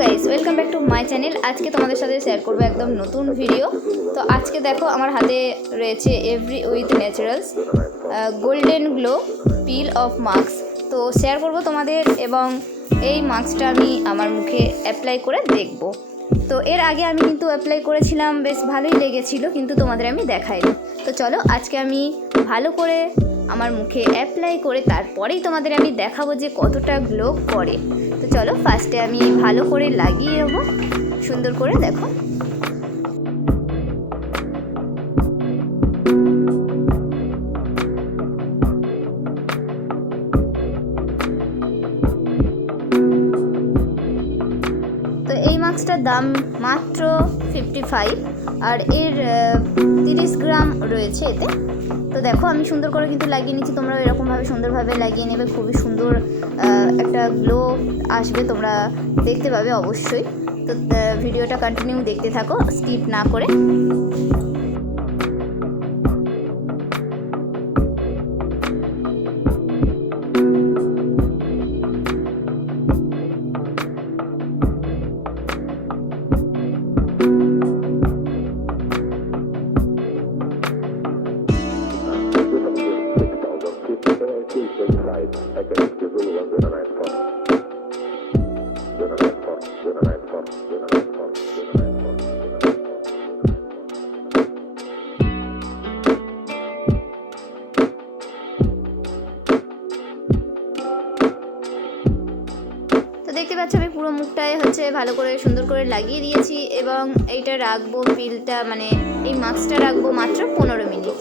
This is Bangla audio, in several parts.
Guys welcome back to my channel আজকে তোমাদের সাথে শেয়ার করব একদম নতুন ভিডিও তো আজকে দেখো, আমার হাতে রয়েছে Everyuth naturals golden glow peel off mask তো শেয়ার করব তোমাদের এবং এই মাস্কটা আমি আমার মুখে অ্যাপ্লাই করে দেখব। তো এর আগে আমি কিন্তু অ্যাপ্লাই করেছিলাম, বেশ ভালোই লেগেছিল, কিন্তু তোমাদের আমি দেখাইনি। তো চলো, আজকে আমি ভালো করে আমার মুখে অ্যাপ্লাই করে তারপরেই তোমাদের আমি দেখাবো যে কতটা গ্লো করে। চলো ফার্স্টে আমি ভালো করে লাগিয়ে নেব। সুন্দর করে দেখো। তো এই মাস্কটার দাম মাত্র ফিফটি ফাইভ আর এর তিরিশ গ্রাম রয়েছে এতে। তো দেখো, আমি সুন্দর করে কিন্তু লাগিয়ে নিচ্ছি। তোমরা এরকমভাবে সুন্দরভাবে লাগিয়ে নেবে। খুবই সুন্দর একটা গ্লো আসবে। তোমরা দেখতে পাবে অবশ্যই। তো ভিডিওটা কন্টিনিউ দেখতে থাকো স্কিপ না করে। পাচ্ছ আমি পুরো মুখটায় হচ্ছে ভালো করে সুন্দর করে লাগিয়ে দিয়েছি এবং এইটা রাখব, পিলটা মানে এই মাস্কটা রাখব মাত্র পনেরো মিনিট।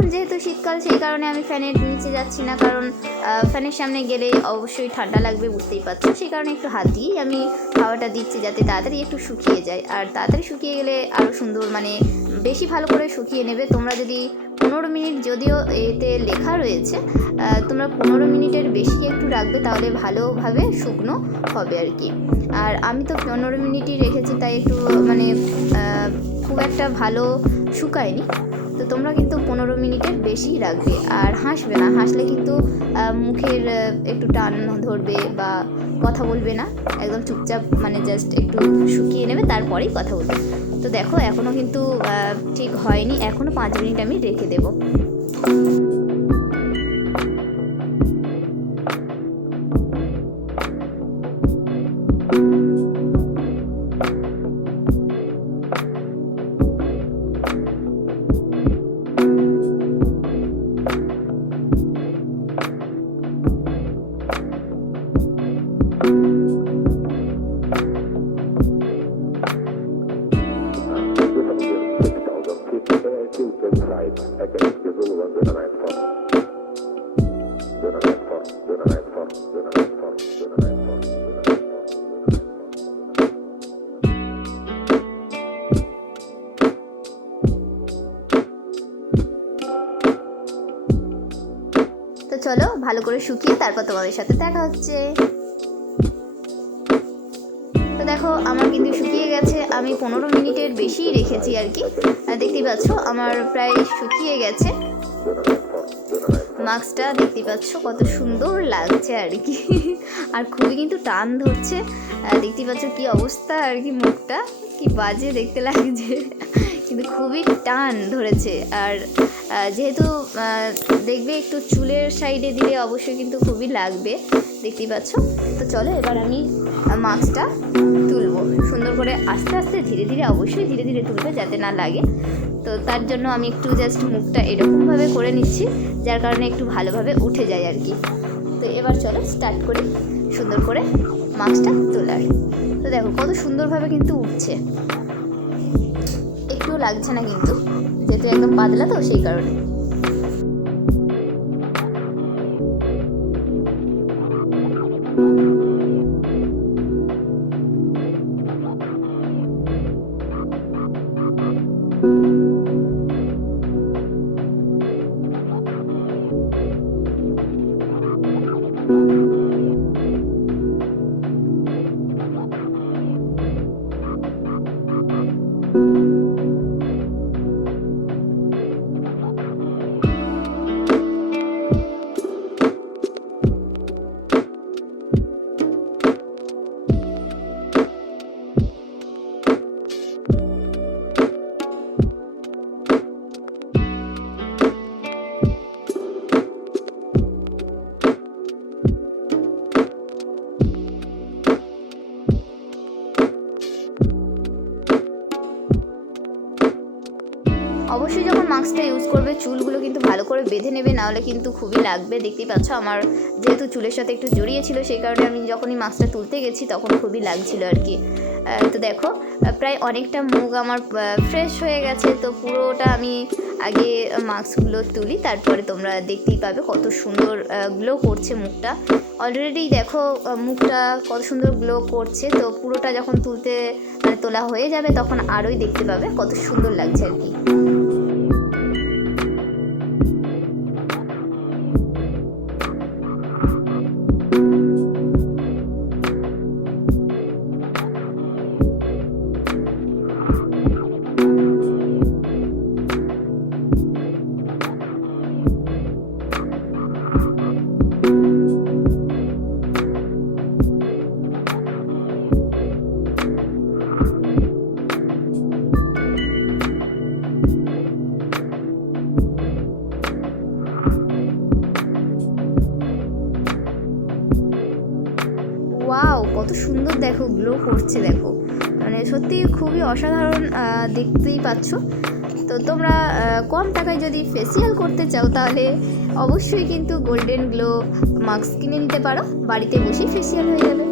এখন যেহেতু শীতকাল, সেই কারণে আমি ফ্যানের নিচে যাচ্ছি না, কারণ ফ্যানের সামনে গেলে অবশ্যই ঠান্ডা লাগবে, বুঝতেই পারছ। সেই কারণে একটু হাত দিয়েই আমি হাওয়াটা দিচ্ছি, যাতে তাড়াতাড়ি একটু শুকিয়ে যায়। আর তাড়াতাড়ি শুকিয়ে গেলে আরও সুন্দর মানে বেশি ভালো করে শুকিয়ে নেবে। তোমরা যদি পনেরো মিনিট, যদিও এতে লেখা রয়েছে তোমরা পনেরো মিনিটের বেশি একটু রাখবে, তাহলে ভালোভাবে শুকনো হবে আর কি। আর আমি তো পনেরো মিনিটই রেখেছি, তাই একটু মানে খুব একটা ভালো শুকায়নি। তো তোমরা কিন্তু পনেরো মিনিটের বেশি রাখবে। আর হাসবে না, হাসলে কিন্তু মুখের একটু টান ধরবে বা কথা বলবে না। একদম চুপচাপ মানে জাস্ট একটু শুকিয়ে নেবে, তারপরেই কথা বলবে। তো দেখো এখনও কিন্তু ঠিক হয়নি। এখনও পাঁচ মিনিট আমি রেখে দেবো। চলো ভালো করে শুকিয়ে তারপর তোমাদের সাথে দেখা হচ্ছে। দেখো, আমার কিন্তু শুকিয়ে গেছে, আমি পনেরো মিনিটের বেশি রেখেছি আর কি। দেখতে দেখতেই পাচ্ছ, আমার প্রায় শুকিয়ে গেছে। মাস্কটা দেখতে পাচ্ছ, কত সুন্দর লাগছে আর কি। আর খুবই কিন্তু টান ধরছে। দেখতে পাচ্ছ কি অবস্থা আর কি মুখটা। কি বাজে দেখতে লাগছে। কিন্তু খুবই টান ধরেছে। আর যেহেতু দেখবে একটু চুলের সাইডে দিলে অবশ্যই কিন্তু খুবই লাগবে। দেখতেই পাচ্ছ? তো চলো এবার আমি মাস্কটা তুলবো। সুন্দর করে আস্তে আস্তে, ধীরে ধীরে, অবশ্যই ধীরে ধীরে তুলবে যাতে না লাগে। তো তার জন্য আমি একটু জাস্ট মুখটা এরকমভাবে করে নিচ্ছি, যার কারণে একটু ভালোভাবে উঠে যায় আর কি। তো এবার চলো স্টার্ট করি সুন্দর করে মাছটা তোলার। তো দেখো কত সুন্দরভাবে কিন্তু উঠছে। লাগছে না কিন্তু যেহেতু একদম পাতলা তো সেই কারণে। অবশ্যই যখন মাস্কটা ইউজ করবে, চুলগুলো কিন্তু ভালো করে বেঁধে নেবে, নাহলে কিন্তু খুবই লাগবে। দেখতেই পাচ্ছ, আমার যেহেতু চুলের সাথে একটু জড়িয়ে ছিল সেই কারণে আমি যখনই মাস্কটা তুলতে গেছি, তখন খুবই লাগছিল আর কি। তো দেখো, প্রায় অনেকটা মুখ আমার ফ্রেশ হয়ে গেছে, তো পুরোটা আমি আগে মাস্কগুলো তুলি, তারপরে তোমরা দেখতেই পাবে কত সুন্দর গ্লো করছে মুখটা। অলরেডি দেখো মুখটা কত সুন্দর গ্লো করছে, তো পুরোটা যখন তুলতে মানে তোলা হয়ে যাবে, তখন আরোই দেখতে পাবে কত সুন্দর লাগছে আর কি। কত সুন্দর দেখো গ্লো করছে দেখো। মানে সত্যি খুবই অসাধারণ দেখতেই পাচ্ছ। তো তোমরা কম টাকায় যদি ফেসিয়াল করতে চাও, তাহলে অবশ্যই কিন্তু গোল্ডেন গ্লো মাস্ক কিনে নিতে পারো। বাড়িতে বসেই ফেসিয়াল হয়ে যাবে।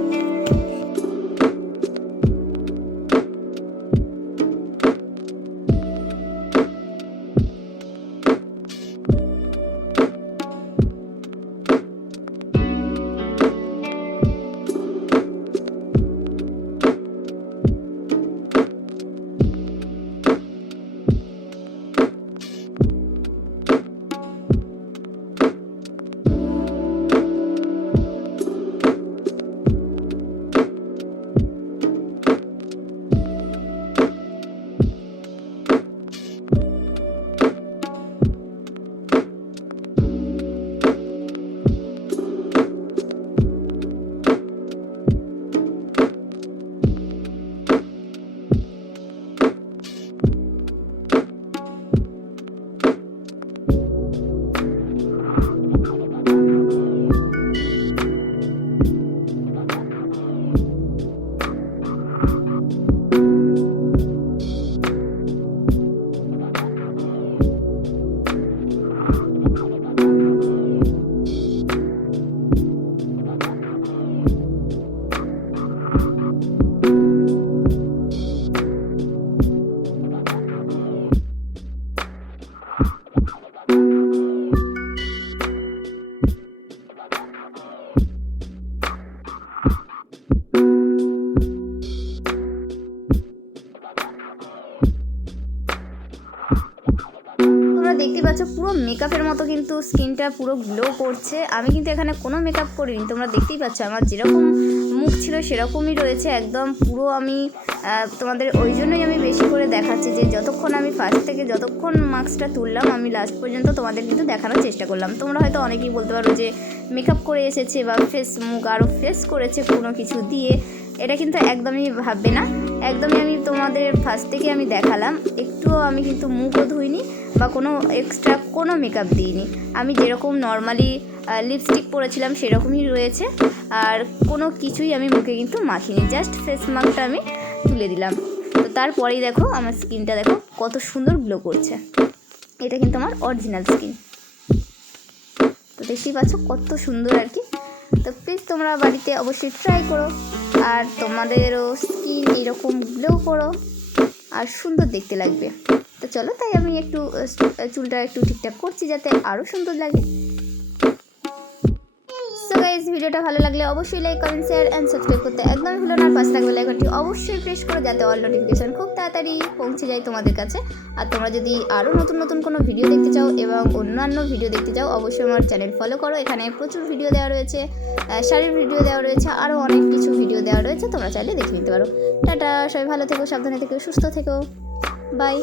দেখতে পাচ্ছ, পুরো মেকআপের মতো কিন্তু স্কিনটা পুরো গ্লো করছে। আমি কিন্তু এখানে কোনো মেকআপ করিনি, তোমরা দেখতেই পাচ্ছ, আমার যেরকম মুখ ছিল সেরকমই রয়েছে, একদম পুরো আমি তোমাদের ওই জন্যই আমি বেশি করে দেখাচ্ছি যে যতক্ষণ আমি ফার্স্ট থেকে যতক্ষণ মাস্কটা তুললাম, আমি লাস্ট পর্যন্ত তোমাদের কিন্তু দেখানোর চেষ্টা করলাম। তোমরা হয়তো অনেকেই বলতে পারো যে মেকআপ করে এসেছে বা ফেস মুখ আরও ফেস করেছে কোনো কিছু দিয়ে, এটা কিন্তু একদমই ভাববে না। একদমই আমি তোমাদের ফার্স্ট থেকে আমি দেখালাম। একটুও আমি কিন্তু মুখও ধুইনি বা কোনো এক্সট্রা কোনো মেকআপ দিইনি। আমি যেরকম নর্মালি লিপস্টিক পরেছিলাম সেরকমই রয়েছে। আর কোনো কিছুই আমি মুখে কিন্তু মাখিনি। জাস্ট ফেস মাস্কটা আমি তুলে দিলাম। তো তারপরেই দেখো আমার স্কিনটা দেখো কত সুন্দর গ্লো করছে। এটা কিন্তু আমার অরিজিনাল স্কিন তো দেখতেই পাচ্ছ কত সুন্দর আর কি। তো প্লিজ তোমরা বাড়িতে অবশ্যই ট্রাই করো। আর তোমাদেরও স্কিন এরকম গ্লো করো। আর সুন্দর দেখতে লাগবে। তো চলো তাই আমি একটু চুলটা একটু ঠিকঠাক করছি যাতে আরও সুন্দর লাগে। ভিডিওটা ভালো লাগলে অবশ্যই like comment share and subscribe করতে একদমই ভুলো না। পাশে থাকবে লাইকনটি অবশ্যই প্রেস করো যাতে অল নোটিফিকেশন খুব তাড়াতাড়ি পৌঁছে যায় তোমাদের কাছে। আর তোমরা যদি আরও নতুন নতুন কোনো ভিডিও দেখতে চাও এবং অন্যান্য ভিডিও দেখতে চাও, অবশ্যই আমার চ্যানেল ফলো করো। এখানে প্রচুর ভিডিও দেওয়া রয়েছে শাড়ির ভিডিও দেওয়া রয়েছে আরও অনেক কিছু ভিডিও দেওয়া রয়েছে, তোমরা চাইলে দেখে নিতে পারো। টাটা, সবাই ভালো থেকো, সাবধানে থেকো, সুস্থ থেকো। বাই